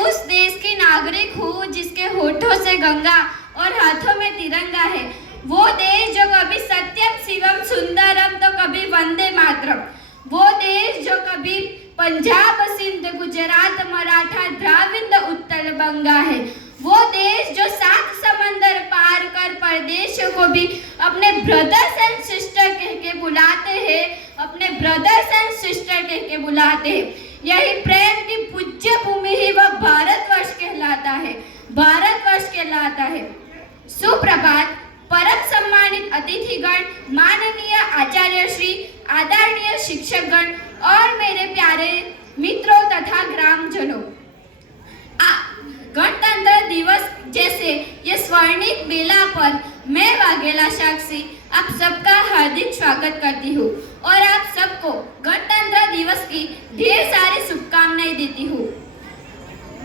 उस देश की नागरिक हूँ जिसके होठों से गंगा और हाथों में तिरंगा है। वो देश जो कभी सत्यम शिवम सुंदरम तो कभी वंदे मातरम। वो देश जो कभी पंजाब सिंध गुजरात मराठा द्राविड़ उत्तर बंगा है। वो देश जो 7 समंदर पार कर परदेशियों को भी अपने ब्रदर्स एंड सिस्टर कह के बुलाते हैं, अपने ब्रदर्स एंड सिस्टर कह के बुलाते हैं। यही प्रेम की पूज्य भूमि ही वह भारतवर्ष कहलाता है, भारतवर्ष कहलाता है। सुप्रभात। परम सम्मानित अतिथिगण, माननीय आचार्य श्री, आदरणीय शिक्षकगण और मेरे प्यारे मित्रों तथा ग्रामजनों, गणतंत्र दिवस जैसे ये स्वर्णिम बेला पर मैं वाघेला साक्षी आप सबका हार्दिक स्वागत करती हूँ और आप सबको गणतंत्र दिवस की ढेर सारी शुभकामनाएं देती हूँ।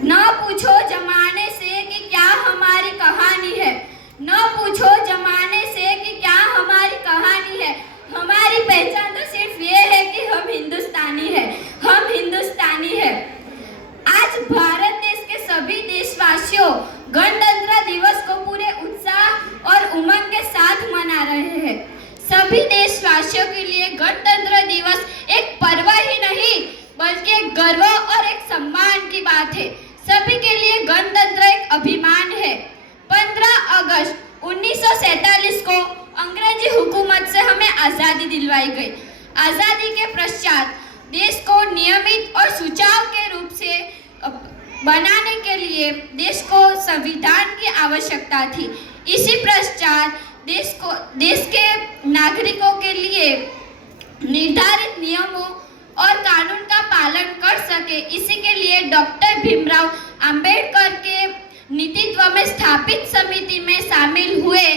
न पूछो जमाने से कि क्या हमारी कहानी है, न पूछो जमाने से कि क्या हमारी कहानी है। हमारी पहचान तो सिर्फ ये है कि हम हिंदुस्तानी हैं, हम हिंदुस्तानी हैं। आज भारत देश के सभी देशवासियों गणतंत्र दिवस को पूरे उत्साह और उमंग के साथ मना रहे हैं। सभी देशवासियों के लिए गणतंत्र दिवस एक पर्व ही नहीं बल्कि एक गर्व और एक सम्मान की बात है। सभी के लिए गणतंत्र एक अभिमान है। 15 अगस्त 1947 को अंग्रेजी हुकूमत से हमें आज़ादी दिलवाई गई। आज़ादी के पश्चात देश को नियमित और सुचारू के रूप से बनाने के लिए देश को संविधान की आवश्यकता थी। इसी पश्चात देश के नागरिकों के लिए निर्धारित नियमों और कानून का पालन कर सके, इसी के लिए डॉक्टर भीमराव अंबेडकर के नेतृत्व में स्थापित समिति में शामिल हुए,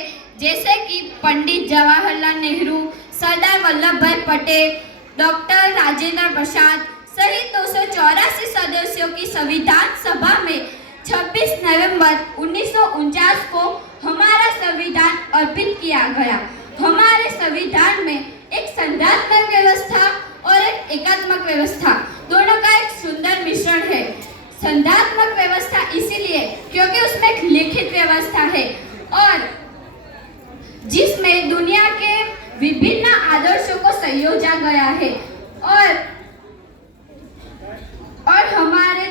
जैसे कि पंडित जवाहरलाल नेहरू, सरदार वल्लभ भाई पटेल, डॉक्टर राजेंद्र प्रसाद सहित 284 सदस्यों की संविधान सभा में 26 नवंबर 1949 को हमारा संविधान अर्पित किया गया। हमारे संविधान में एक संघात्मक व्यवस्था और एक एकात्मक व्यवस्था दोनों का एक सुंदर मिश्रण है। संघात्मक व्यवस्था इसीलिए क्योंकि उसमें एक लिखित व्यवस्था है और जिसमें दुनिया के विभिन्न आदर्शों को संयोजा गया है और हमारे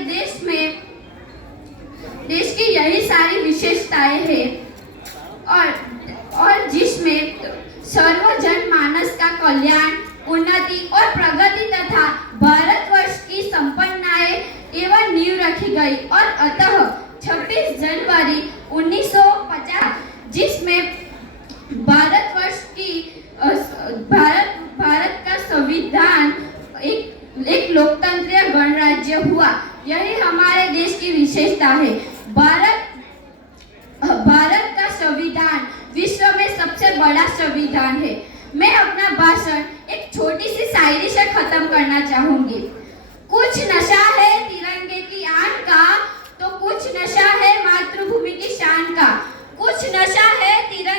देश की यही सारी विशेषताएं हैं और जिसमें सर्वजन मानस का कल्याण, उन्नति और प्रगति तथा भारतवर्ष की संपन्नताएं एवं नींव रखी गई। और अतः 26 जनवरी 1950 जिसमें भारत का संविधान एक लोकतंत्रीय गणराज्य हुआ, यही हमारे देश की विशेषता है। भारत का संविधान विश्व में सबसे बड़ा संविधान है। मैं अपना भाषण एक छोटी सी शायरी से खत्म करना चाहूंगी। कुछ नशा है तिरंगे की आन का, तो कुछ नशा है मातृभूमि की शान का। कुछ नशा है तिरंगे